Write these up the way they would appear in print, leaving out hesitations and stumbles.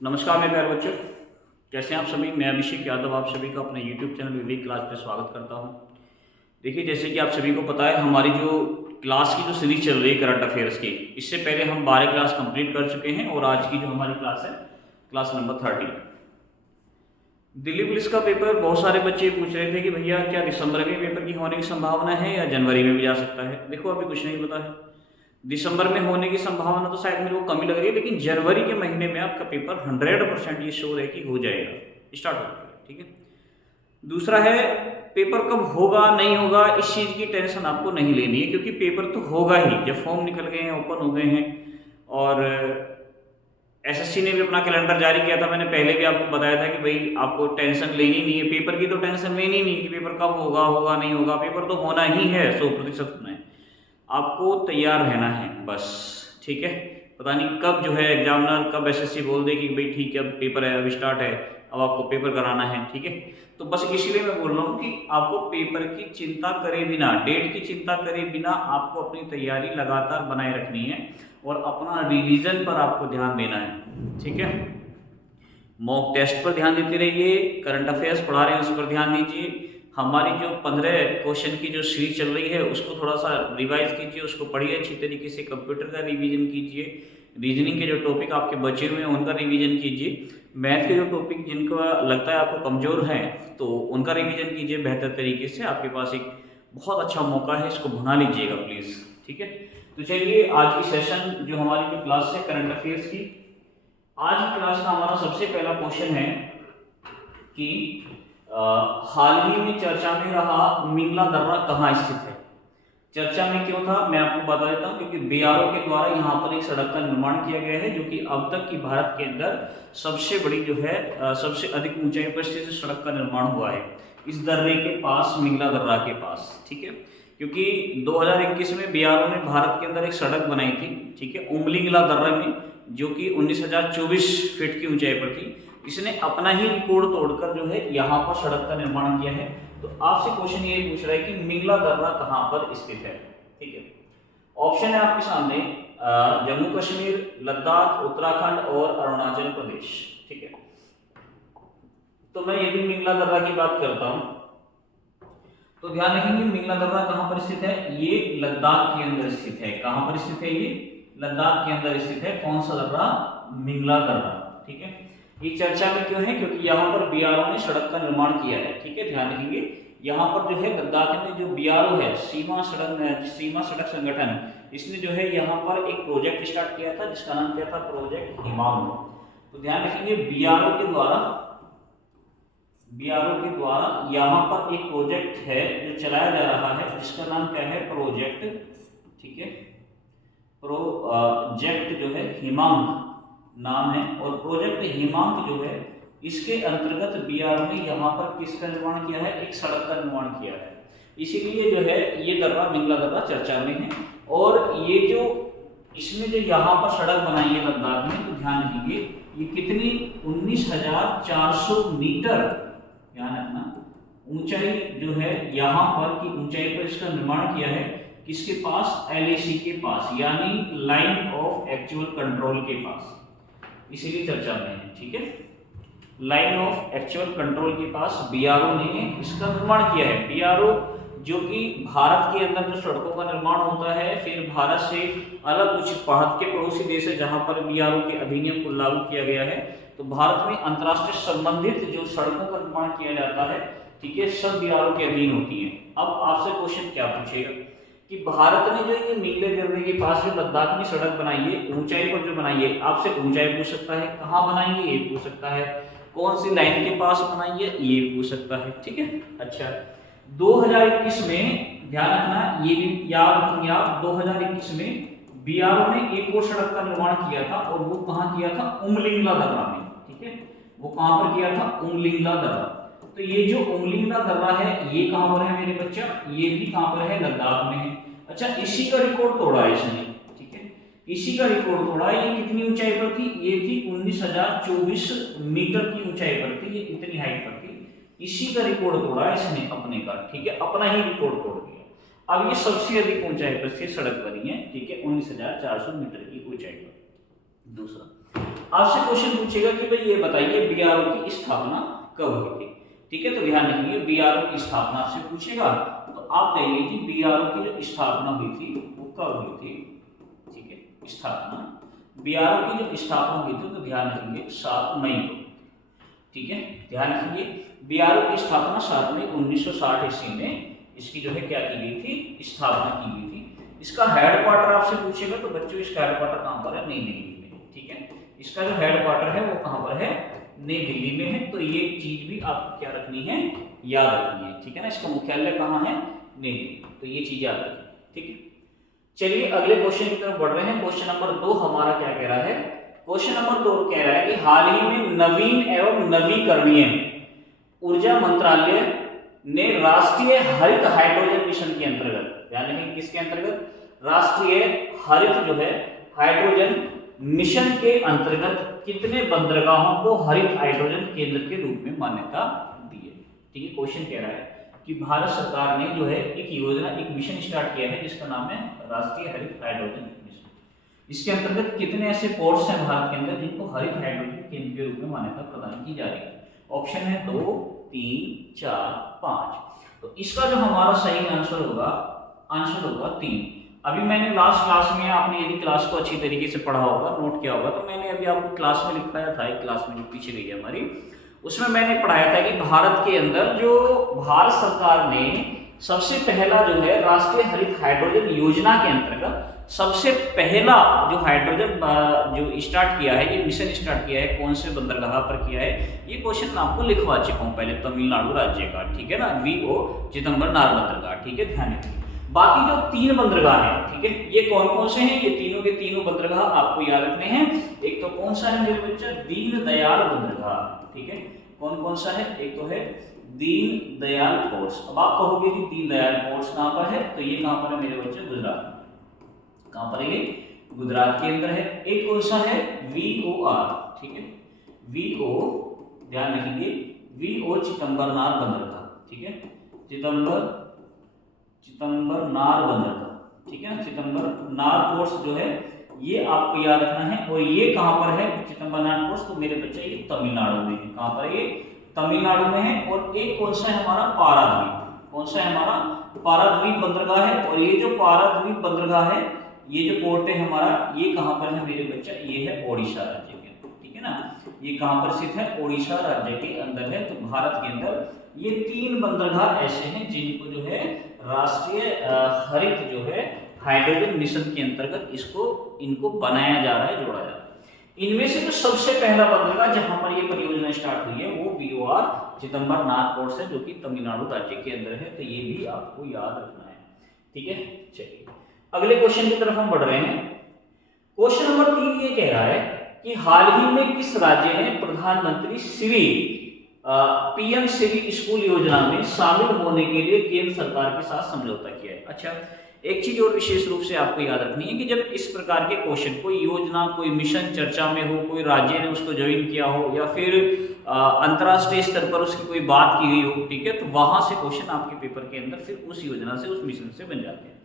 नमस्कार मेरे प्यारे बच्चों, कैसे हैं आप सभी। मैं अभिषेक यादव आप सभी का अपने YouTube चैनल विवेक क्लास पे स्वागत करता हूं। देखिए, जैसे कि आप सभी को पता है, हमारी जो क्लास की जो सीरीज चल रही है करंट अफेयर्स की, इससे पहले हम 12 क्लास कंप्लीट कर चुके हैं और आज की जो हमारी क्लास है क्लास नंबर 30। दिल्ली पुलिस का पेपर बहुत सारे बच्चे पूछ रहे थे कि भैया क्या दिसंबर में पेपर की होने की संभावना है या जनवरी में भी जा सकता है। देखो, अभी कुछ नहीं पता है। दिसंबर में होने की संभावना तो शायद मेरे को कम ही लग रही है, लेकिन जनवरी के महीने में आपका पेपर 100% ये श्योर है कि हो जाएगा, स्टार्ट हो जाएगा। ठीक है। दूसरा है, पेपर कब होगा नहीं होगा इस चीज़ की टेंशन आपको नहीं लेनी है, क्योंकि पेपर तो होगा ही। जब फॉर्म निकल गए हैं, ओपन हो गए हैं, और एसएससी ने भी अपना कैलेंडर जारी किया था। मैंने पहले भी आपको बताया था कि भाई आपको टेंशन लेनी नहीं है, पेपर की तो टेंशन लेनी नहीं है कि पेपर कब होगा होगा नहीं होगा। पेपर तो होना ही है, 100% होना है। आपको तैयार रहना है बस। ठीक है। पता नहीं कब जो है एग्जामिनर, कब एसएससी बोल दे कि भाई ठीक है अब पेपर है, अब स्टार्ट है, अब आपको पेपर कराना है। ठीक है। तो बस इसीलिए मैं बोल रहा हूँ कि आपको पेपर की चिंता करे बिना, डेट की चिंता करे बिना आपको अपनी तैयारी लगातार बनाए रखनी है और अपना रिवीजन पर आपको ध्यान देना है। ठीक है। मॉक टेस्ट पर ध्यान देते रहिए, करंट अफेयर्स पढ़ा रहे हैं उस पर ध्यान दीजिए। हमारी जो 15 क्वेश्चन की जो सीरीज चल रही है उसको थोड़ा सा रिवाइज कीजिए, उसको पढ़िए अच्छी तरीके से। कंप्यूटर का रिवीजन कीजिए, रीजनिंग के जो टॉपिक आपके बचे हुए हैं उनका रिवीजन कीजिए। मैथ के जो टॉपिक जिनका लगता है आपको कमज़ोर हैं तो उनका रिवीजन कीजिए बेहतर तरीके से। आपके पास एक बहुत अच्छा मौका है, इसको भुना लीजिएगा प्लीज़। ठीक है। तो चलिए, आज की सेशन जो हमारी जो क्लास है करंट अफेयर्स की, आज की क्लास का हमारा सबसे पहला क्वेश्चन है कि हाल ही में चर्चा में रहा मिंगला दर्रा कहाँ स्थित है। चर्चा में क्यों था मैं आपको बता देता हूँ, क्योंकि बीआरओ के द्वारा यहाँ पर एक सड़क का निर्माण किया गया है, जो कि अब तक की भारत के अंदर सबसे बड़ी जो है सबसे अधिक ऊंचाई पर स्थित सड़क का निर्माण हुआ है इस दर्रे के पास, मिंगला दर्रा के पास। ठीक है। क्योंकि 2021 में बीआरओ ने भारत के अंदर एक सड़क बनाई थी, ठीक है, उमलिंगला दर्रे में, जो कि 19,024 फीट की ऊंचाई पर थी। इसने अपना ही रिकॉर्ड तोड़कर जो है यहाँ पर सड़क का निर्माण किया है। तो आपसे क्वेश्चन ये पूछ रहा है कि मिंगला दर्रा कहाँ पर स्थित है। ठीक है। ऑप्शन है आपके सामने जम्मू कश्मीर, लद्दाख, उत्तराखंड और अरुणाचल प्रदेश। ठीक है। तो मैं यदि मिंगला दर्रा की बात करता हूँ तो ध्यान रखेंगे मिंगला दर्रा कहाँ पर स्थित है। ये लद्दाख के अंदर स्थित है। कहाँ पर स्थित है? ये लद्दाख के अंदर स्थित है। कौन सा दर्रा? मिंगला दर्रा। ठीक है। ये चर्चा में क्यों है? क्योंकि यहाँ पर बीआरओ ने सड़क का निर्माण किया है। ठीक है, ध्यान रखेंगे। यहाँ पर जो है लद्दाख में जो बीआरओ है, सीमा सड़क संगठन, इसने जो है यहाँ पर एक प्रोजेक्ट स्टार्ट किया था जिसका नाम क्या था? प्रोजेक्ट हिमांग। तो ध्यान रखेंगे बीआरओ के द्वारा यहाँ पर एक प्रोजेक्ट है जो चलाया जा रहा है, जिसका नाम क्या है? प्रोजेक्ट। ठीक है। प्रोजेक्ट जो है हिमांग नाम है, और प्रोजेक्ट हिमांक जो है इसके अंतर्गत बीआरओ ने यहाँ पर किसका निर्माण किया है? एक सड़क का निर्माण किया है। इसीलिए जो है ये दर्रा, मिंगला दर्रा चर्चा में है। और ये जो इसमें जो यहाँ पर सड़क बनाई है लद्दाख में, तो ध्यान रखिए ये कितनी? 19,400 मीटर, ध्यान रखना, ऊंचाई जो है यहाँ पर की ऊंचाई पर इसका निर्माण किया है। किसके पास? एलएसी के पास, यानी लाइन ऑफ एक्चुअल कंट्रोल के पास। इसीलिए चर्चा में है। ठीक है। लाइन ऑफ एक्चुअल कंट्रोल के पास बीआरओ ने इसका निर्माण किया है। बीआरओ जो कि भारत के अंदर जो सड़कों का निर्माण होता है, फिर भारत से अलग कुछ भारत के पड़ोसी देश है जहां पर बीआरओ के अधिनियम को लागू किया गया है। तो भारत में अंतर्राष्ट्रीय संबंधित जो सड़कों का निर्माण किया जाता है, ठीक है, सब बीआरओ के अधीन होती है। अब आपसे क्वेश्चन क्या पूछेगा कि भारत ने जो ये मिंगले दर्रे के पास जो लद्दाख में सड़क बनाई है, ऊंचाई पर जो बनाई है, आपसे ऊंचाई पूछ सकता है, कहाँ बनाई है ये पूछ सकता है, कौन सी लाइन के पास बनाई है ये पूछ सकता है। ठीक है। अच्छा, 2021 में ध्यान रखना, ये भी याद रखेंगे आप, 2021 में बीआरओ ने एक और सड़क का निर्माण किया था, और वो कहाँ किया था? उमलिंगला दर्रा में। ठीक है। वो कहाँ पर किया था? उमलिंगला दर्रा। तो ये जो उमलिंगला दर्रा है ये कहाँ पर है मेरे बच्चा? ये भी कहाँ पर है? लद्दाख में है। अच्छा, इसी का रिकॉर्ड तोड़ा है इसने। ठीक है। इसी का रिकॉर्ड तोड़ा। ये कितनी ऊंचाई पर थी? ये थी 19,024 मीटर की ऊंचाई पर थी, ये इतनी हाइट पर थी। इसी का रिकॉर्ड तोड़ा इसने अपने का। ठीक है, अपना ही रिकॉर्ड तोड़ दिया। अब ये सबसे अधिक ऊंचाई पर से सड़क बनी है। ठीक है, 19,400 मीटर की ऊंचाई पर। दूसरा, आपसे क्वेश्चन पूछेगा कि भाई ये बताइए बीआरओ की स्थापना कब हुई थी। ठीक है, तो ध्यान रखिए बीआरओ की स्थापना आपसे पूछेगा तो आप कहेंगे कि बीआरओ की जो स्थापना हुई थी वो कब हुई थी। ठीक है, स्थापना बीआरओ की जो स्थापना हुई थी तो ध्यान रखेंगे 7 मई को। ठीक है, ध्यान रखिए बीआरओ की स्थापना 7 मई 1960 ईस्वी में इसकी जो है क्या की गई थी, स्थापना की गई थी। इसका हेडक्वार्टर आपसे पूछेगा तो बच्चों इसका हेडक्वार्टर कहाँ पर है, नई दिल्ली में। ठीक है, इसका जो हेडक्वार्टर है वो कहाँ पर है, नई दिल्ली में है। तो ये चीज भी आपको क्या रखनी है, याद रखनी है। ठीक है ना, इसका मुख्यालय कहाँ है, नई दिल्ली, तो ये चीज याद रखिए। ठीक है, चलिए अगले क्वेश्चन की तरफ बढ़ रहे हैं। क्वेश्चन नंबर 2 हमारा क्या कह रहा है, क्वेश्चन नंबर 2 कह रहा है कि हाल ही में नवीन एवं नवीकरणीय ऊर्जा मंत्रालय ने राष्ट्रीय हरित हाइड्रोजन मिशन के अंतर्गत, यानी किसके अंतर्गत, राष्ट्रीय हरित जो है हाइड्रोजन मिशन के अंतर्गत कितने बंदरगाहों को हरित हाइड्रोजन केंद्र के रूप में मान्यता दी है। ठीक है, क्वेश्चन कह रहा है कि भारत सरकार ने जो है एक योजना, एक मिशन स्टार्ट किया है जिसका नाम है राष्ट्रीय हरित हाइड्रोजन मिशन। इसके अंतर्गत कितने ऐसे पोर्ट्स हैं भारत के अंदर जिनको हरित हाइड्रोजन केंद्र के रूप में मान्यता प्रदान की जा रही है। ऑप्शन है 2, 3, 4, 5। तो इसका जो हमारा सही आंसर होगा 3। अभी मैंने लास्ट क्लास में, आपने यदि क्लास को अच्छी तरीके से पढ़ा होगा, नोट किया होगा, तो मैंने अभी आपको क्लास में लिखाया था, एक क्लास में जो पीछे गई है हमारी, उसमें मैंने पढ़ाया था कि भारत के अंदर जो भारत सरकार ने सबसे पहला जो है राष्ट्रीय हरित हाइड्रोजन योजना के अंतर्गत सबसे पहला जो हाइड्रोजन जो स्टार्ट किया है, ये मिशन स्टार्ट किया है, कौन से बंदरगाह पर किया है, ये क्वेश्चन मैं आपको लिखवा चुका हूँ पहले, तमिलनाडु राज्य का। ठीक है ना, वीओ चिदम्बरनार बंदरगाह। ठीक है, ध्यान रखिए। बाकी जो 3 बंदरगाह हैं, ठीक है, ये कौन कौन से हैं, ये तीनों के तीनों बंदरगाह आपको याद रखने हैं। एक तो कौन सा है मेरे बच्चा, दीन दयाल बंदरगाह। ठीक है, कौन कौन सा है, एक तो है दीन दयाल पोर्ट्स। अब आप कहोगे कि दीन दयाल पोर्ट्स कहाँ पर है, तो ये कहाँ पर है मेरे बच्चे, गुजरात। कहाँ पर है ये, गुजरात के अंदर है। एक कौन सा है, VOR। ठीक है, VO, ध्यान रखिए, VO चिदम्बरनार बंदरगाह। ठीक है, चिदम्बरनार बंदरगाह। ठीक है ना, चिदम्बरनार पोर्ट्स जो है ये आपको याद रखना है। और ये कहाँ पर है चिदम्बरनार पोर्ट्स, तो मेरे बच्चे ये तमिलनाडु में है। कहाँ पर है, ये तमिलनाडु में है। और एक कौन सा है हमारा, पाराद्वीप। कौन सा है हमारा, पाराद्वीप बंदरगाह है। और ये जो पाराद्वीप बंदरगाह है, ये जो पोर्ट है हमारा, ये कहाँ पर है मेरे बच्चा, ये है ओडिशा राज्य के अंदर। ठीक है ना, ये कहाँ पर स्थित है, ओडिशा राज्य के अंदर है। तो भारत के अंदर ये 3 बंदरगाह ऐसे हैं जिनको जो है राष्ट्रीय हरित जो है हाइड्रोजन मिशन के अंतर्गत इनको बनाया जा रहा है, जोड़ा जा रहा है। इनमें से जो सबसे पहला बंदरगाह जहां पर ये परियोजना स्टार्ट हुई है वो VOR चिदम्बरनार पोर्ट है, जो कि तमिलनाडु राज्य के अंदर है। तो ये भी आपको याद रखना है। ठीक है, चलिए अगले क्वेश्चन की तरफ हम बढ़ रहे हैं। क्वेश्चन नंबर 3 ये कह रहा है कि हाल ही में किस राज्य ने प्रधानमंत्री श्री PM श्री स्कूल योजना में शामिल होने के लिए केंद्र सरकार के साथ समझौता किया है। अच्छा, एक चीज और विशेष रूप से आपको याद रखनी है कि जब इस प्रकार के क्वेश्चन, कोई योजना, कोई मिशन चर्चा में हो, कोई राज्य ने उसको ज्वाइन किया हो या फिर अंतर्राष्ट्रीय स्तर पर उसकी कोई बात की गई हो, ठीक है, तो वहां से क्वेश्चन आपके पेपर के अंदर फिर उस योजना से, उस मिशन से बन जाते हैं।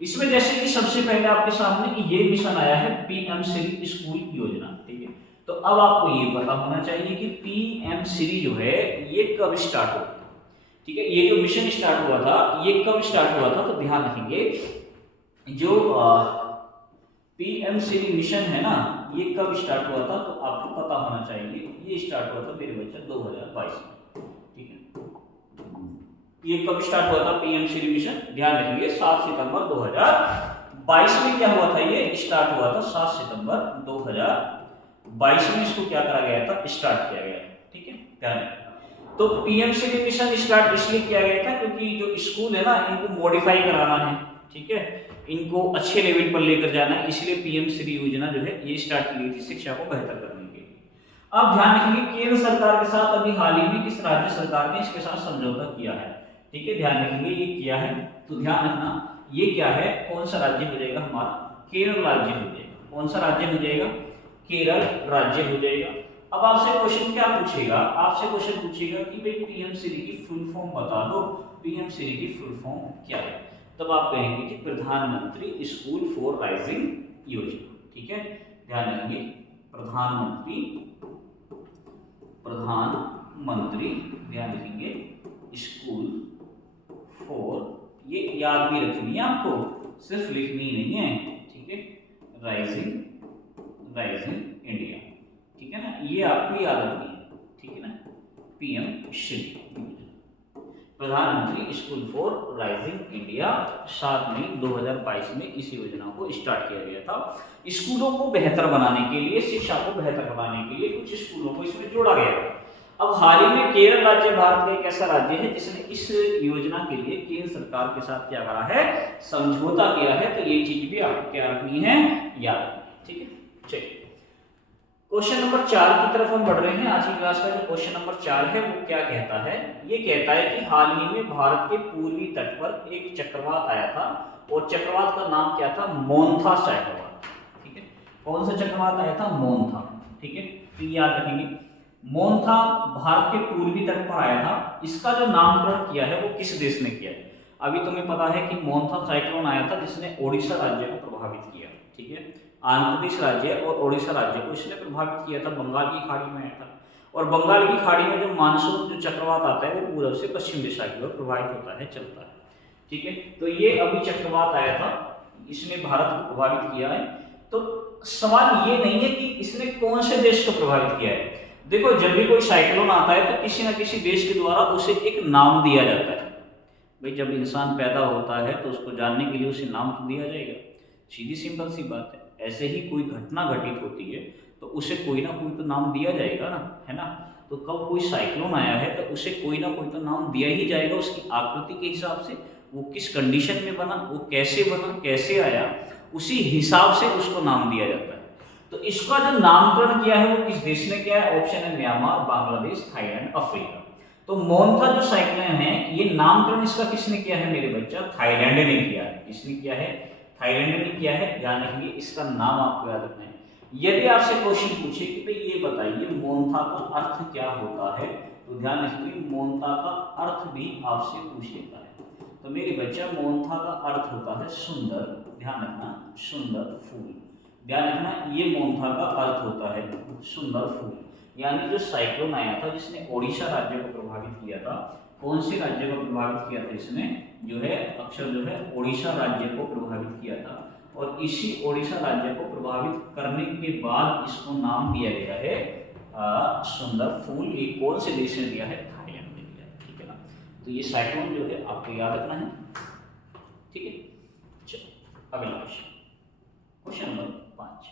इसमें जैसे कि सबसे पहले आपके सामने ये मिशन आया है PM श्री स्कूल योजना। ठीक है, तो अब आपको ये पता होना चाहिए कि PM श्री जो है ये कब स्टार्ट हुआ। ठीक है, ये जो मिशन स्टार्ट हुआ था ये कब स्टार्ट हुआ था, तो ध्यान रखेंगे जो PM श्री मिशन है ना, ये कब स्टार्ट हुआ था, तो आपको पता होना चाहिए। ये स्टार्ट हुआ था मेरे बच्चा 2022 में। ठीक है, ये कब स्टार्ट हुआ था PM श्री मिशन, ध्यान रखेंगे 7 सितंबर 2022 में क्या हुआ था, ये स्टार्ट हुआ था 7 सितंबर 2022 में इसको क्या करा गया था, स्टार्ट किया गया। ठीक है, ध्यान रखें। तो PM श्री मिशन स्टार्ट इसलिए किया गया था क्योंकि जो स्कूल है ना, इनको मॉडिफाई कराना है। ठीक है, इनको अच्छे लेवल पर लेकर जाना है, इसलिए PM श्री योजना जो है ये स्टार्ट की गई थी शिक्षा को बेहतर करने के लिए। अब ध्यान रखेंगे केंद्र सरकार के साथ अभी हाल ही में किस राज्य सरकार ने इसके साथ समझौता किया है। ठीक है, ध्यान रखेंगे ये किया है, तो ध्यान रखना ये क्या है, कौन सा राज्य हो जाएगा हमारा, केरल राज्य हो जाएगा। कौन सा राज्य हो जाएगा, केरल राज्य हो जाएगा। अब आपसे क्वेश्चन क्या पूछेगा, आपसे क्वेश्चन पूछेगा कि भाई PM श्री की फुल फॉर्म बता दो, PM श्री की फुल फॉर्म क्या है। तब आप कहेंगे कि प्रधानमंत्री स्कूल फॉर राइजिंग योजना। ठीक है, ध्यान रखेंगे प्रधानमंत्री ध्यान रखेंगे स्कूल फॉर, ये याद भी रखनी है आपको, सिर्फ लिखनी नहीं है, ठीक है, राइजिंग इंडिया, ठीक है ना, ये आपको याद रखनी है, ठीक है ना, पीएम श्री, प्रधानमंत्री स्कूल फॉर राइजिंग इंडिया 7 मई 2022 में इस योजना को स्टार्ट किया गया था। स्कूलों को बेहतर बनाने के लिए, शिक्षा को बेहतर बनाने के लिए कुछ स्कूलों को इसमें जोड़ा गया था। अब हाल ही में केरल राज्य भारत का एक ऐसा राज्य है जिसने इस योजना के लिए केंद्र सरकार के साथ क्या करा है, समझौता किया है, तो ये चीज भी आपको क्या रखनी है, याद, ठीक है। चलिए क्वेश्चन नंबर 4 की तरफ हम बढ़ रहे हैं। आज की क्लास का जो क्वेश्चन नंबर 4 है वो क्या कहता है, ये कहता है कि हाल ही में भारत के पूर्वी तट पर एक चक्रवात आया था और चक्रवात का नाम क्या था, मोन्था चक्रवात, ठीक है। कौन सा चक्रवात आया था, मोन्था, ठीक है, तो याद रखेंगे मोन्था भारत के पूर्वी तट पर आया था। इसका जो नामकरण किया है वो किस देश ने किया है, अभी तुम्हें पता है कि मोन्था साइक्लोन आया था जिसने ओडिशा राज्य को प्रभावित किया, ठीक है, आंध्र प्रदेश राज्य और ओडिशा राज्य को इसने प्रभावित किया था, बंगाल की खाड़ी में आया था। और बंगाल की खाड़ी में जो मानसून जो चक्रवात आता है वो पूर्व से पश्चिम दिशा की ओर प्रभावित होता है, चलता है, ठीक है। तो ये अभी चक्रवात आया था, इसने भारत को प्रभावित किया है। तो सवाल ये नहीं है कि इसने कौन से देश को प्रभावित किया है। देखो जब भी कोई साइक्लोन आता है तो किसी न किसी देश के द्वारा उसे एक नाम दिया जाता है। भाई जब इंसान पैदा होता है तो उसको जानने के लिए उसे नाम तो दिया जाएगा, सीधी सिंपल सी बात है। ऐसे ही कोई घटना घटित होती है तो उसे कोई ना कोई तो नाम दिया जाएगा ना, है ना। तो कब कोई साइक्लोन आया है तो उसे कोई ना कोई तो नाम दिया ही जाएगा, उसकी आकृति के हिसाब से, वो किस कंडीशन में बना, वो कैसे बना, कैसे आया, उसी हिसाब से उसको नाम दिया जाता है। तो इसका जो नामकरण किया है वो किस देश ने किया है, ऑप्शन है म्यांमार, बांग्लादेश, थाईलैंड, अफ्रीका। तो मोन्था जो साइक्लोन है ये नामकरण इसका किसने किया है मेरे बच्चा, थाईलैंड ने किया है। किसने किया है, थाईलैंड ने किया है। ध्यान रखिए इसका नाम आपको याद रखना है। यदि आपसे क्वेश्चन पूछे कि भाई ये बताइए मोन्था का अर्थ क्या होता है, तो ध्यान रखिए मोन्था का अर्थ भी आपसे पूछ लेता है। तो मेरे बच्चा मोन्था का अर्थ होता है सुंदर, ध्यान रखना, सुंदर फूल। ध्यान रखना ये मोन्था का अर्थ होता है सुंदर फूल। यानी जो साइक्लोन आया था जिसने ओडिशा राज्य को प्रभावित किया था, कौन से राज्य को प्रभावित किया था, इसने जो है अक्षर जो है ओडिशा राज्य को प्रभावित किया था। और इसी ओडिशा राज्य को प्रभावित करने के बाद इसको नाम दिया गया है सुंदर फूल। ये कौन से देश ने दिया है, थाईलैंड ने दिया है, ठीक है ना। तो ये साइक्लोन जो है आपको याद रखना है, ठीक है। चलो अगला क्वेश्चन नंबर 5।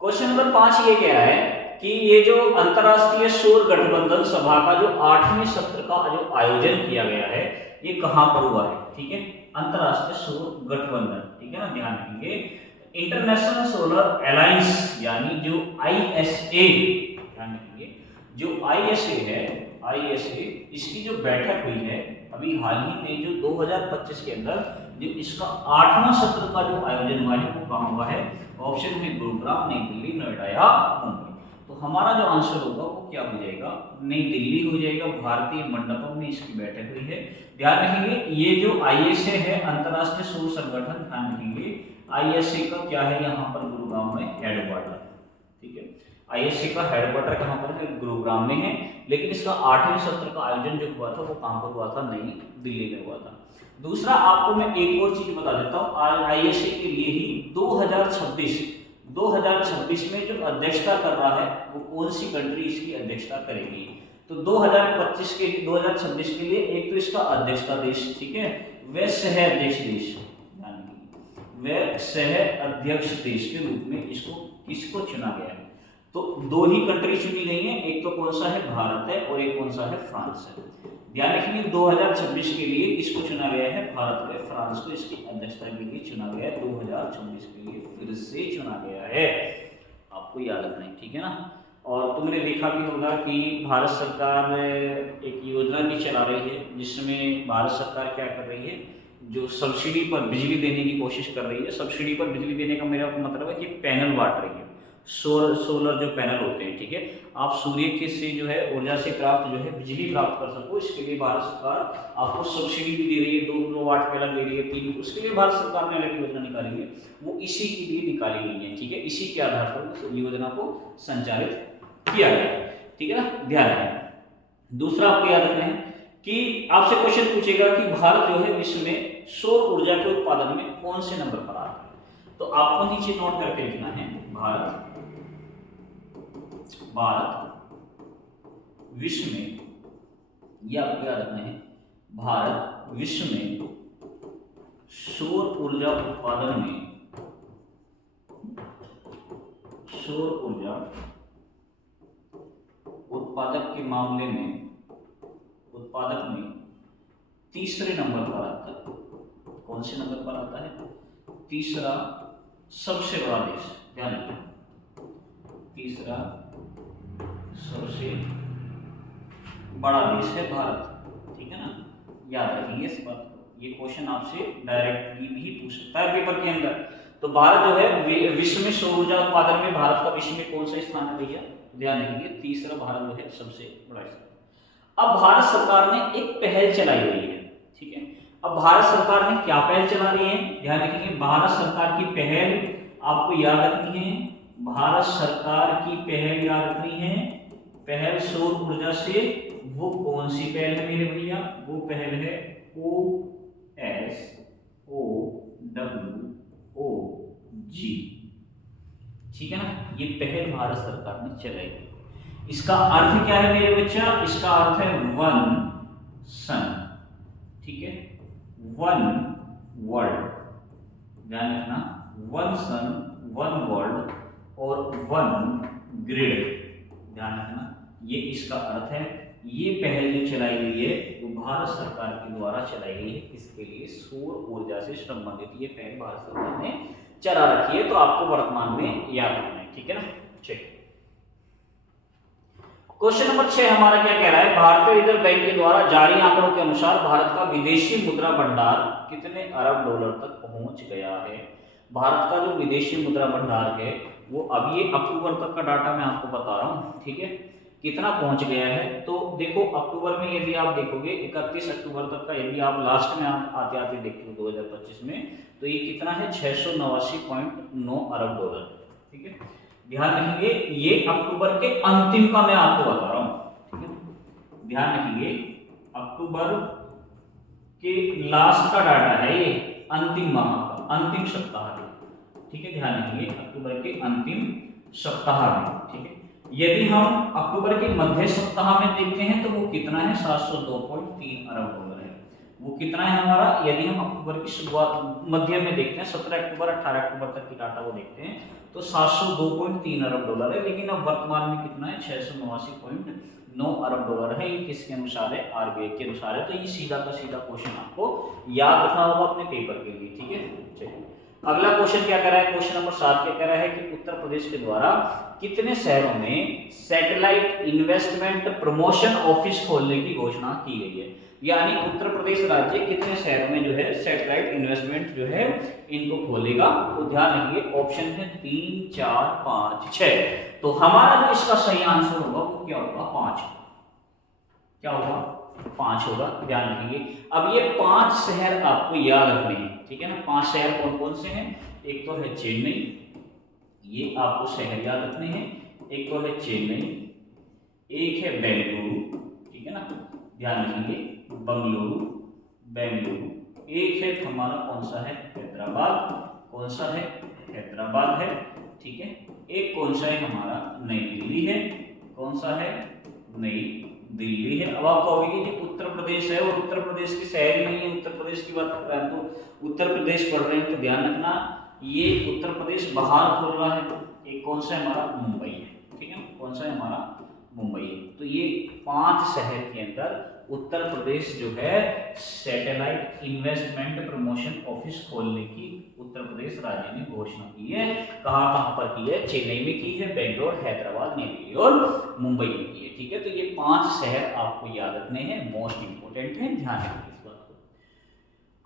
क्वेश्चन नंबर 5 ये कह रहा है कि ये जो अंतरराष्ट्रीय सौर गठबंधन सभा का जो 8वें सत्र का जो आयोजन किया गया है ये कहां पर हुआ है, ठीक है। अंतरराष्ट्रीय सौर गठबंधन, ठीक है ना, ध्यान रखेंगे। इंटरनेशनल सोलर अलायंस यानी जो ISA, ध्यान रखेंगे जो ISA है, ISA इसकी जो बैठक हुई है अभी हाल ही में जो 2025 के अंदर जो इसका 8वां सत्र का जो आयोजन हुआ है वो कहां हुआ है, ऑप्शन में गुरुग्राम, नई दिल्ली, नोएडा या मुंबई। तो हमारा जो आंसर होगा वो क्या हो जाएगा, नई दिल्ली हो जाएगा। भारतीय मंडपम में इसकी बैठक हुई है। ध्यान रखेंगे ये जो ISA है अंतरराष्ट्रीय सौर संगठन, ध्यान रखेंगे ISA का क्या है यहाँ पर गुरुग्राम में हेडक्वार्टर, ठीक है। ISA का हेडक्वार्टर कहाँ पर है, गुरुग्राम में है। लेकिन इसका 8वें सत्र का आयोजन जो हुआ था वो कहाँ पर हुआ था, नई दिल्ली में हुआ था। दूसरा आपको मैं एक और चीज बता देता हूँ, ISA के लिए ही 2026 में जो अध्यक्षता कर रहा है वो कौन सी कंट्री इसकी अध्यक्षता करेगी। तो 2026 के लिए एक तो इसका अध्यक्षता देश, ठीक है, वह सह अध्यक्ष देश, वह सह अध्यक्ष देश के रूप में इसको किसको चुना गया है। तो 2 ही कंट्री चुनी गई है, एक तो कौन सा है, भारत है, और एक कौन सा है, फ्रांस है। ध्यान रखिए 2026 के लिए किसको चुना गया है, भारत में फ्रांस को इसकी अध्यक्षता के लिए चुना गया है। 2026 के लिए फिर से चुना गया है, आपको याद रखना है, ठीक है ना। और तुमने देखा भी होगा कि भारत सरकार एक योजना भी चला रही है जिसमें भारत सरकार क्या कर रही है, जो सब्सिडी पर बिजली देने की कोशिश कर रही है। सब्सिडी पर बिजली देने का मेरा मतलब है कि पैनल बांट रही है। सोलर जो पैनल होते हैं, ठीक है, आप सूर्य के से जो है ऊर्जा से प्राप्त जो है बिजली प्राप्त कर सको, इसके लिए भारत सरकार आपको सब्सिडी भी दे रही है, 2 किलोवाट पैनल दे रही है, 3, उसके लिए भारत सरकार ने अलग योजना निकाली है, वो इसी के लिए निकाली गई है, ठीक है, इसी के आधार पर उस योजना को संचालित किया गया है, ठीक है ना, ध्यान रखें। दूसरा आपको याद रखना है कि आपसे क्वेश्चन पूछेगा कि भारत जो है विश्व में सौर ऊर्जा के उत्पादन में कौन से नंबर पर आता है, तो आपको नीचे नोट करके लिखना है भारत विश्व में, ये आपको याद रखना है, भारत विश्व में सौर ऊर्जा उत्पादन में, सौर ऊर्जा उत्पादक के मामले में, उत्पादक में तीसरे नंबर पर आता है। कौन से नंबर पर आता है? तीसरा सबसे बड़ा देश, ध्यान रखें, तीसरा सबसे बड़ा देश है भारत, ठीक है ना, याद रखिए इस बात को, ये क्वेश्चन आपसे डायरेक्टली भी पूछ सकता है पेपर के अंदर। तो भारत जो है विश्व में सौर ऊर्जा उत्पादन में भारत का विश्व में कौन सा स्थान है भैया, ध्यान रखिए, तीसरा भारत जो है सबसे बड़ा स्थान। अब भारत सरकार ने एक पहल चलाई हुई है, ठीक है, अब भारत सरकार ने क्या पहल चला रही है, ध्यान रखिए, भारत सरकार की पहल आपको याद रखनी है, भारत सरकार की पहल याद रखनी है, पहल सौर ऊर्जा से, वो कौन सी पहल है मेरे भैया, वो पहल है OSOWOG, ठीक है ना, ये पहल भारत सरकार ने चलाई। इसका अर्थ क्या है मेरे बच्चा, इसका अर्थ है वन सन, ठीक है, वन वर्ल्ड, ध्यान रखना, वन सन, वन वर्ल्ड और वन ग्रिड, ध्यान रखना, ये इसका अर्थ है। ये पहल जो चलाई गई है वो भारत सरकार के द्वारा चलाई गई है, इसके लिए सौर ऊर्जा से संबंधित ये पहल भारत सरकार ने चला रखी है, तो आपको वर्तमान में याद रखना है, ठीक है ना। चलिए क्वेश्चन नंबर 6 हमारा क्या कह रहा है, भारतीय रिजर्व बैंक के द्वारा जारी आंकड़ों के अनुसार भारत का विदेशी मुद्रा भंडार कितने अरब डॉलर तक पहुंच गया है। भारत का जो विदेशी मुद्रा भंडार है वो अब ये अक्टूबर तक का डाटा मैं आपको बता रहा हूँ, ठीक है, कितना पहुंच गया है। तो देखो अक्टूबर में यदि आप देखोगे 31 अक्टूबर तक का, यदि आप लास्ट में आते आते देखते हो 2025 में, तो ये कितना है 689.9 अरब डॉलर, ठीक है, ध्यान रखिए, ये अक्टूबर के अंतिम का मैं आपको बता रहा हूँ, ठीक है, ध्यान रखिए, अक्टूबर के लास्ट का डाटा है ये, अंतिम माह का, अंतिम सप्ताह का, ठीक है, ध्यान रखिए, अक्टूबर के अंतिम सप्ताह में, ठीक है। यदि हम अक्टूबर के मध्य सप्ताह में देखते हैं तो वो कितना है 702.3 अरब डॉलर है, वो कितना है हमारा, यदि हम अक्टूबर की शुरुआत मध्य में देखते हैं 17 अक्टूबर 18 अक्टूबर तक की डाटा वो देखते हैं तो 702.3 अरब डॉलर है, लेकिन अब वर्तमान में कितना है 689.9 अरब डॉलर है। ये किसके अनुसार है, आरबीआई के अनुसार है। तो ये सीधा का सीधा क्वेश्चन आपको याद रखना होगा अपने पेपर के लिए, ठीक है। चलिए अगला क्वेश्चन क्या कर रहा है, क्वेश्चन नंबर 7 क्या कह रहा है कि उत्तर प्रदेश के द्वारा कितने शहरों में सैटेलाइट इन्वेस्टमेंट प्रमोशन ऑफिस खोलने की घोषणा की गई है। यानी उत्तर प्रदेश राज्य कितने शहरों में जो है सैटेलाइट इन्वेस्टमेंट जो है इनको खोलेगा, तो ध्यान रखिए ऑप्शन है 3, 4, 5, 6। तो हमारा जो इसका सही आंसर होगा वो क्या होगा, 5, क्या होगा 5 होगा, ध्यान रखिए। अब ये 5 शहर आपको याद रखने हैं, ठीक है ना। 5 शहर कौन कौन से हैं, एक तो है चेन्नई, ये आपको शहर याद रखने हैं, एक तो है चेन्नई, एक है बेंगलुरु, ठीक है ना, ध्यान रखिए बेंगलुरु, एक है हमारा कौन सा है हैदराबाद, कौन सा है हैदराबाद है, ठीक है, एक कौन सा है हमारा नई दिल्ली है, कौन सा है नई दिल्ली है। अब आप कहोगे कि उत्तर प्रदेश है और उत्तर प्रदेश के शहर ही नहीं है, उत्तर प्रदेश की बात कर रहे हैं तो उत्तर प्रदेश पढ़ रहे हैं, तो ध्यान रखना ये उत्तर प्रदेश बाहर खोल रहा है, एक कौन सा है हमारा मुंबई है, ठीक है, कौन सा है हमारा मुंबई है। तो ये 5 शहर के अंदर उत्तर प्रदेश जो है सैटेलाइट इन्वेस्टमेंट प्रमोशन ऑफिस खोलने की उत्तर प्रदेश राज्य ने घोषणा की है। कहाँ पर की है, चेन्नई में की है, बेंगलोर, हैदराबाद, नई दिल्ली और मुंबई में की है, ठीक है। तो ये 5 शहर आपको याद रखने हैं, मोस्ट इंपोर्टेंट है, ध्यान रखिए इस बात को।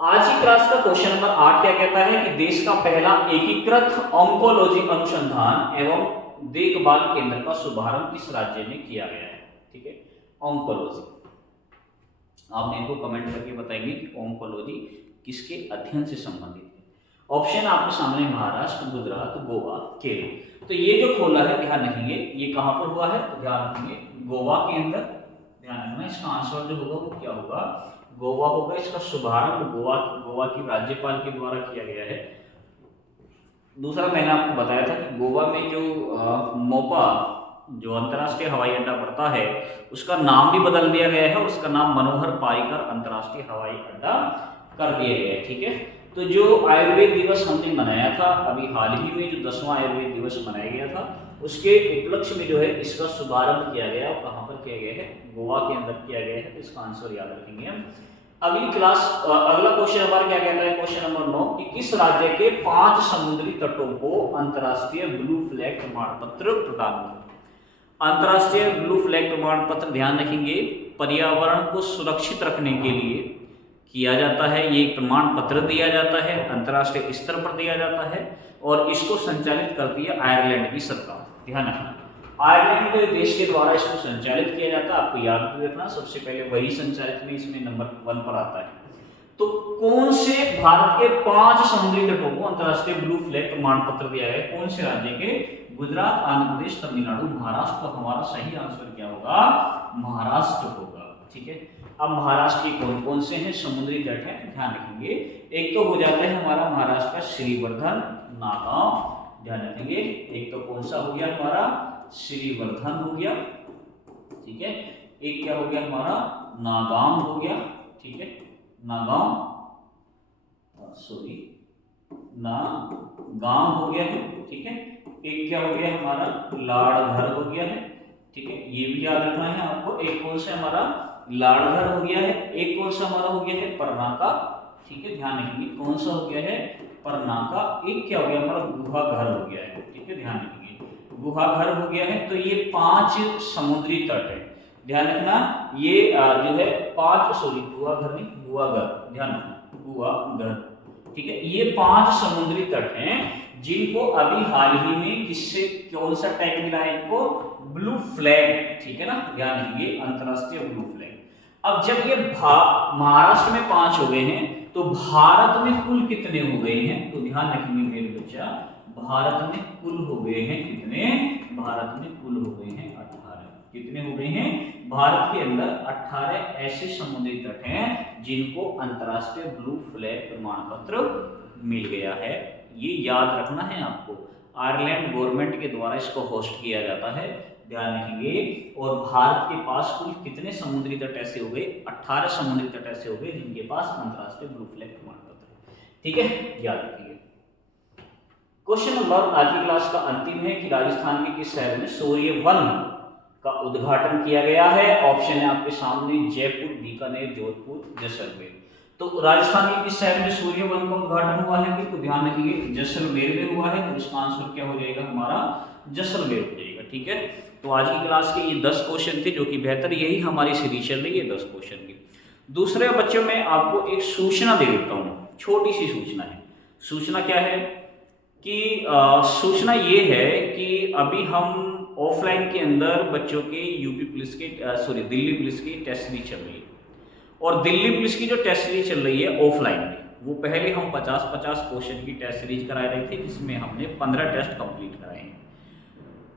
आज की क्लास का क्वेश्चन नंबर 8 क्या कहता है कि देश का पहला एकीकृत ऑन्कोलॉजी अनुसंधान एवं देखभाल केंद्र का शुभारंभ किस राज्य में किया गया है? ठीक है, ऑन्कोलॉजी। आप मेरे को कमेंट करके बताएंगे कि ऑन्कोलॉजी किसके अध्ययन से संबंधित है। ऑप्शन आपके सामने महाराष्ट्र, गुजरात, गोवा, केरल। तो ये जो खोला है ध्यान रखेंगे ये कहाँ पर हुआ है, तो ध्यान रखेंगे गोवा के अंदर। ध्यान रखना इसका आंसर जो होगा वो क्या होगा, गोवा होगा। इसका शुभारंभ गोवा की राज्यपाल के द्वारा किया गया है। दूसरा मैंने आपको बताया था कि गोवा में जो मोपा जो अंतर्राष्ट्रीय हवाई अड्डा पड़ता है उसका नाम भी बदल दिया गया है, उसका नाम मनोहर पारिकर अंतर्राष्ट्रीय हवाई अड्डा कर दिया गया है। ठीक है, तो जो आयुर्वेद दिवस हमने मनाया था अभी हाल ही में, जो 10वां आयुर्वेद दिवस मनाया गया था, उसके उपलक्ष्य में जो है इसका शुभारंभ किया गया। और कहाँ पर किया गया है, गोवा के अंदर किया गया है। तो इसका आंसर याद रखेंगे हम। अगली क्लास अगला क्वेश्चन हमारा क्या कहता है, क्वेश्चन नंबर 9 कि किस राज्य के 5 समुद्री तटों को अंतर्राष्ट्रीय ब्लू फ्लैग प्रमाण पत्र प्रदान हुआ? अंतर्राष्ट्रीय ब्लू फ्लैग प्रमाण पत्र ध्यान रखेंगे पर्यावरण को सुरक्षित रखने के लिए किया जाता है। ये प्रमाण पत्र दिया जाता है, अंतर्राष्ट्रीय स्तर पर दिया जाता है और इसको संचालित करती है आयरलैंड की सरकार। ध्यान रखना आयरलैंड देश के द्वारा इसको संचालित किया जाता है। आपको याद रखना सबसे पहले वही संचालित में इसमें नंबर 1 पर आता है। तो कौन से भारत के 5 समुद्री तटों को अंतर्राष्ट्रीय ब्लू फ्लैग प्रमाण पत्र दिया गया, कौन से राज्य के? गुजरात, आंध्र प्रदेश, तमिलनाडु, महाराष्ट्र। तो हमारा सही आंसर क्या होगा, महाराष्ट्र होगा। ठीक है, अब महाराष्ट्र के कौन कौन से हैं समुद्री तट हैं, ध्यान रखेंगे। एक तो हो जाता है हमारा महाराष्ट्र का श्रीवर्धन, नागांव। ध्यान रखेंगे एक तो कौन सा हो गया हमारा, श्रीवर्धन हो गया। ठीक है, एक क्या हो गया हमारा, नागांव हो गया। ठीक है, नागांव नागांव हो गया है। ठीक है, एक क्या हो गया हमारा, लाड़घर हो गया है। ठीक है, ये भी याद रखना है आपको। एक कौन सा हमारा, लाड़घर हो गया है। एक कौन सा हमारा हो गया है, परनाका। ठीक है, ध्यान रखेंगे कौन सा हो गया है, परनाका। एक क्या हो गया हमारा, गुहागर हो गया है। ठीक है, ध्यान रखेंगे गुहागर हो गया है। तो ये 5 समुद्री तट है। ध्यान रखना ये जो है 5 गुहागर नहीं, गुहागर। ध्यान रखना गुहागर। ठीक है, ये 5 समुद्री तट हैं जिनको अभी हाल ही में किससे कौन सा टैग मिला है इनको, ब्लू फ्लैग। ठीक है ना, ध्यान रखिए अंतरराष्ट्रीय ब्लू फ्लैग। अब जब ये महाराष्ट्र में 5 हो गए हैं तो भारत में कुल कितने हो गए हैं, तो ध्यान रखेंगे मेरे बच्चा, भारत में कुल हो गए हैं कितने, भारत में कुल हो गए हैं 18। कितने हो गए हैं, भारत के अंदर 18 ऐसे समुद्री तट हैं जिनको अंतरराष्ट्रीय ब्लू फ्लैग प्रमाण पत्र मिल गया है। ये याद रखना है आपको, आयरलैंड गवर्नमेंट के द्वारा इसको होस्ट किया जाता है। ध्यान रखेंगे। और भारत के पास कुल कितने समुद्री तट ऐसे हो गए, 18 समुद्री तट ऐसे हो गए जिनके पास अंतरराष्ट्रीय ब्लू फ्लैग प्रमाण पत्र है। ठीक है, याद रखिए। क्वेश्चन नंबर आज की क्लास का अंतिम है कि राजस्थान के किस शहर में सूर्य वन का उद्घाटन किया गया है। ऑप्शन है आपके सामने, जयपुर, बीकानेर, जोधपुर, जैसलमेर। तो राजस्थान के किस शहर में सूर्य वन का उद्घाटन हुआ है, तो ध्यान रखिए जैसलमेर में हुआ है। तो इसका आंसर क्या हो जाएगा हमारा, जैसलमेर हो जाएगा। ठीक है, तो आज की क्लास के ये 10 क्वेश्चन थे जो कि बेहतर, यही हमारी सीरीज चल रही है 10 क्वेश्चन की। दूसरे बच्चों में आपको एक सूचना दे देता हूँ, छोटी सी सूचना है। सूचना क्या है कि सूचना ये है कि अभी हम ऑफलाइन के अंदर बच्चों के यूपी पुलिस के दिल्ली पुलिस की टेस्ट सीरीज चल रही है। और दिल्ली पुलिस की जो टेस्ट सीरीज चल रही है ऑफलाइन में, वो पहले हम 50-50 क्वेश्चन की टेस्ट सीरीज करा रहे थे जिसमें हमने 15 टेस्ट कंप्लीट कराए हैं।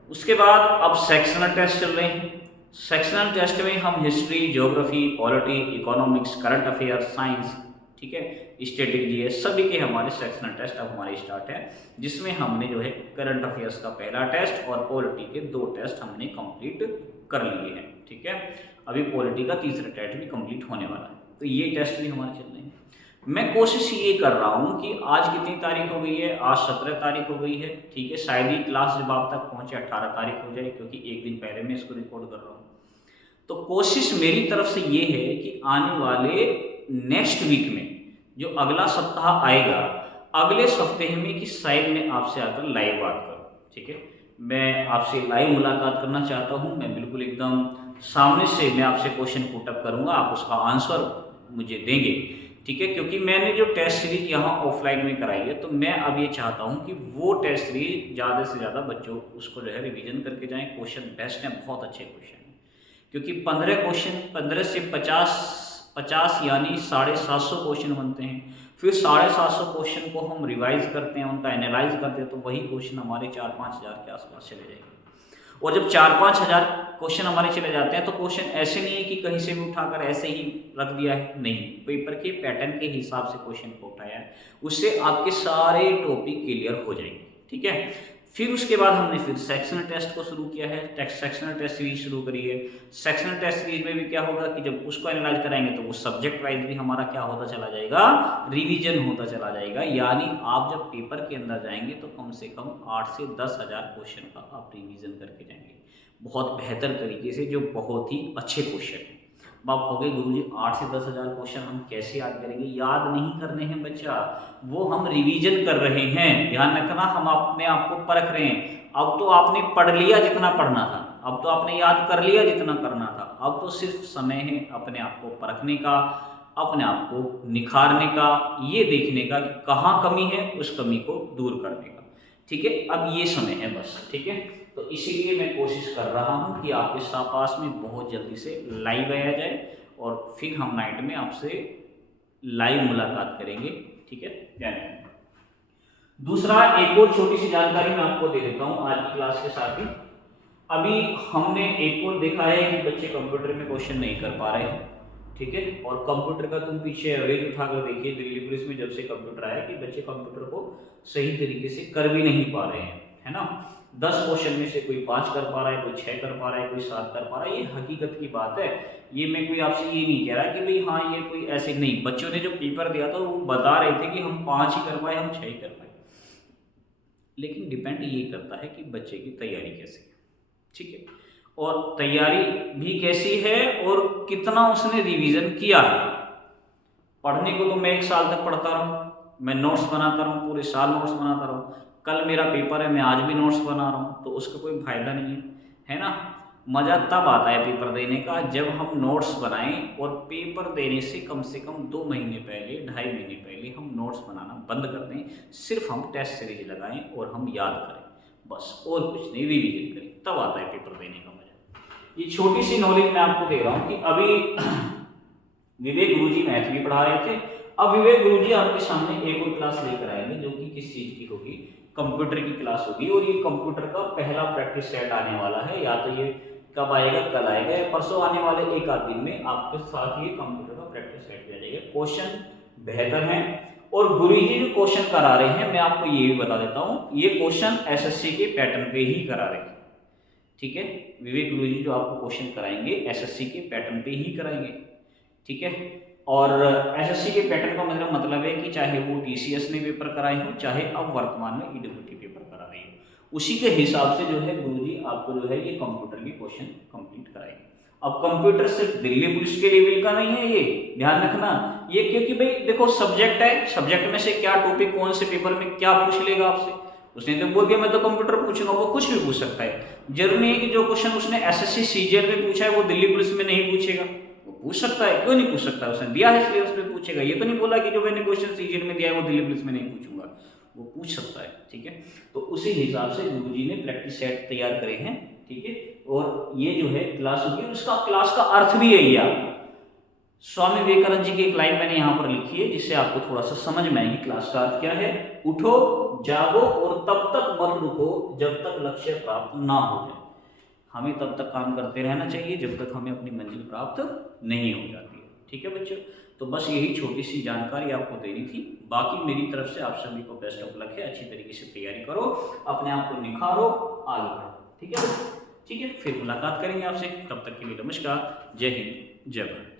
उसके बाद अब सेक्शनल टेस्ट चल रहे हैं। सेक्शनल टेस्ट में हम history, geography, polity, economics, current affair, science, ठीक है, स्टैटिक, जीएस, सभी के हमारे सेक्शनल टेस्ट अब हमारे स्टार्ट है, जिसमें हमने जो है करंट अफेयर्स का पहला टेस्ट और पॉलिटी के 2 टेस्ट हमने कंप्लीट कर लिए हैं। ठीक है, अभी पॉलिटी का तीसरा टेस्ट भी कंप्लीट होने वाला है। तो ये टेस्ट भी हमारे चल रहे हैं। मैं कोशिश ये कर रहा हूँ कि आज कितनी तारीख हो गई है, आज 17 तारीख हो गई है। ठीक है, शायद ये क्लास जब आप तक पहुँचे 18 तारीख हो जाए, क्योंकि एक दिन पहले मैं इसको रिकॉर्ड कर रहा हूँ। तो कोशिश मेरी तरफ से ये है कि आने वाले नेक्स्ट वीक में जो अगला सप्ताह आएगा, अगले सप्ताह में कि शायद मैं आपसे आकर लाइव बात करूं। ठीक है, मैं आपसे लाइव मुलाकात करना चाहता हूं। मैं बिल्कुल एकदम सामने से मैं आपसे क्वेश्चन पुटअप करूंगा, आप उसका आंसर मुझे देंगे। ठीक है, क्योंकि मैंने जो टेस्ट सीरीज यहाँ ऑफलाइन में कराई है, तो मैं अब ये चाहता हूँ कि वो टेस्ट सीरीज ज़्यादा से ज़्यादा बच्चों उसको जो है रिवीजन करके जाएं। क्वेश्चन बेस्ट हैं, बहुत अच्छे क्वेश्चन हैं, क्योंकि 15 क्वेश्चन 15 से 50 यानी 750 क्वेश्चन बनते हैं। फिर 750 क्वेश्चन को हम रिवाइज करते हैं, उनका एनालाइज करते हैं, तो वही क्वेश्चन हमारे 4-5 हज़ार के आसपास चले जाएंगे। और जब 4-5 हज़ार क्वेश्चन हमारे चले जाते हैं, तो क्वेश्चन ऐसे नहीं है कि कहीं से भी उठाकर ऐसे ही रख दिया है, नहीं, पेपर के पैटर्न के हिसाब से क्वेश्चन को उठाया है, उससे आपके सारे टॉपिक क्लियर हो जाएंगे। ठीक है, फिर उसके बाद हमने फिर सेक्शनल टेस्ट को शुरू किया है, सेक्शनल टेस्ट सीरीज शुरू करी है। सेक्शनल टेस्ट सीरीज में भी क्या होगा कि जब उसको एनालाइज कराएंगे तो वो सब्जेक्ट वाइज भी हमारा क्या होता चला जाएगा, रिवीजन होता चला जाएगा। यानी आप जब पेपर के अंदर जाएंगे तो कम से कम 8 से 10 हज़ार क्वेश्चन का आप रिवीजन करके जाएंगे, बहुत बेहतर तरीके से, जो बहुत ही अच्छे क्वेश्चन हैं। अब आप कहोगे गुरुजी 8 से 10 हज़ार क्वेश्चन हम कैसे याद करेंगे? याद नहीं करने हैं बच्चा, वो हम रिवीजन कर रहे हैं। ध्यान रखना, हम अपने आप को परख रहे हैं। अब तो आपने पढ़ लिया जितना पढ़ना था, अब तो आपने याद कर लिया जितना करना था, अब तो सिर्फ समय है अपने आप को परखने का, अपने आप को निखारने का, ये देखने का कि कहाँ कमी है, उस कमी को दूर करने का। ठीक है, अब ये समय है बस। ठीक है, तो इसीलिए मैं कोशिश कर रहा हूँ कि आपके पास में बहुत जल्दी से लाइव आया जाए और फिर हम नाइट में आपसे लाइव मुलाकात करेंगे। ठीक है, ध्यान रखें। दूसरा, एक और छोटी सी जानकारी मैं आपको दे देता हूँ आज की क्लास के साथ ही। अभी हमने एक और देखा है कि बच्चे कंप्यूटर में क्वेश्चन नहीं कर पा रहे हैं। ठीक है, और कंप्यूटर का तुम पीछे एवरेज उठाकर देखिए, दिल्ली पुलिस में जब से कंप्यूटर आया कि बच्चे कंप्यूटर को सही तरीके से कर भी नहीं पा रहे हैं, है ना। 10 क्वेश्चन में से कोई 5 कर पा रहा है, कोई 6 कर पा रहा है, कोई 7 कर पा रहा है। ये हकीकत की बात है, ये मैं कोई आपसे ये नहीं कह रहा कि भाई हाँ ये कोई ऐसे नहीं। बच्चों ने जो पेपर दिया था वो बता रहे थे कि हम 5 ही कर पाए, हम 6 ही कर पाए, लेकिन डिपेंड ये करता है कि बच्चे की तैयारी कैसी है। ठीक है, और तैयारी भी कैसी है और कितना उसने रिवीजन किया है। पढ़ने को तो मैं 1 साल तक पढ़ता रहूँ, मैं नोट्स बनाता रहूँ, पूरे साल नोट्स बनाता रहूँ, कल मेरा पेपर है मैं आज भी नोट्स बना रहा हूँ, तो उसका कोई फायदा नहीं है ना। मज़ा तब आता है पेपर देने का जब हम नोट्स बनाएं, और पेपर देने से कम 2 महीने पहले, 2.5 महीने पहले हम नोट्स बनाना बंद कर दें, सिर्फ हम टेस्ट सीरीज लगाएं और हम याद करें, बस, और कुछ नहीं, रिवीजन करें, तब आता है पेपर देने का मज़ा। ये छोटी सी नॉलेज मैं आपको दे रहा हूँ कि अभी विवेक गुरुजी मैथ भी पढ़ा रहे थे, अब विवेक गुरुजी आपके सामने एक और क्लास लेकर आएंगे, जो कि किस चीज़ की होगी, कंप्यूटर की क्लास होगी। और ये कंप्यूटर का पहला प्रैक्टिस सेट आने वाला है, या तो ये कब आएगा, कल आएगा या परसों आने वाले 1 आध दिन में आपके साथ ये कंप्यूटर का प्रैक्टिस सेट किया जाएगा। क्वेश्चन बेहतर हैं, और गुरुजी जो क्वेश्चन करा रहे हैं, मैं आपको ये भी बता देता हूँ, ये क्वेश्चन एसएससी के पैटर्न पे ही करा रहे हैं। ठीक है, विवेक गुरुजी जो आपको क्वेश्चन कराएंगे एसएससी के पैटर्न पे ही कराएंगे। ठीक है, और एसएससी के पैटर्न का मतलब है कि चाहे वो टीसीएस ने पेपर कराए हो, चाहे अब वर्तमान में ईडब्ल्यूटी पेपर करा रही हो, उसी के हिसाब से जो है गुरुजी आपको जो है ये कंप्यूटर के क्वेश्चन कंप्लीट कराएंगे। अब कंप्यूटर सिर्फ दिल्ली पुलिस के लेवल का नहीं है, ये ध्यान रखना, ये क्योंकि भाई देखो सब्जेक्ट है, सब्जेक्ट में से क्या टॉपिक कौन से पेपर में क्या पूछ लेगा आपसे। उसने तो बोल दिया मैं तो कंप्यूटर पूछूंगा, वो कुछ भी पूछ सकता है। जरूरी नहीं है कि जो क्वेश्चन उसने एसएससी सीजीएल में पूछा है वो दिल्ली पुलिस में नहीं पूछेगा, पूछ सकता है, क्यों नहीं पूछ सकता, उसने दिया है सिलेबस में पूछेगा। ये तो नहीं बोला कि जो मैंने क्वेश्चन सीजीएल में दिया है वो दिल्ली पुलिस में नहीं पूछूंगा, वो पूछ सकता है। ठीक है, तो उसी हिसाब से गुरुजी ने प्रैक्टिस सेट तैयार करे हैं। ठीक है, और ये जो है क्लास होगी, उसका क्लास का अर्थ भी यही है। स्वामी विवेकानंद जी की एक लाइन मैंने यहाँ पर लिखी है, जिससे आपको थोड़ा सा समझ में आएगी क्लास का अर्थ क्या है। उठो, जागो और तब तक मत रुको जब तक लक्ष्य प्राप्त ना हो जाए। हमें तब तक काम करते रहना चाहिए जब तक हमें अपनी मंजिल प्राप्त नहीं हो जाती है। ठीक है बच्चों, तो बस यही छोटी सी जानकारी आपको देनी थी। बाकी मेरी तरफ से आप सभी को बेस्ट ऑफ लक है, अच्छी तरीके से तैयारी करो, अपने आप को निखारो, आगे बढ़ो। ठीक है, ठीक है, फिर मुलाकात करेंगे आपसे, तब तक के लिए नमस्कार, जय हिंद, जय भारत।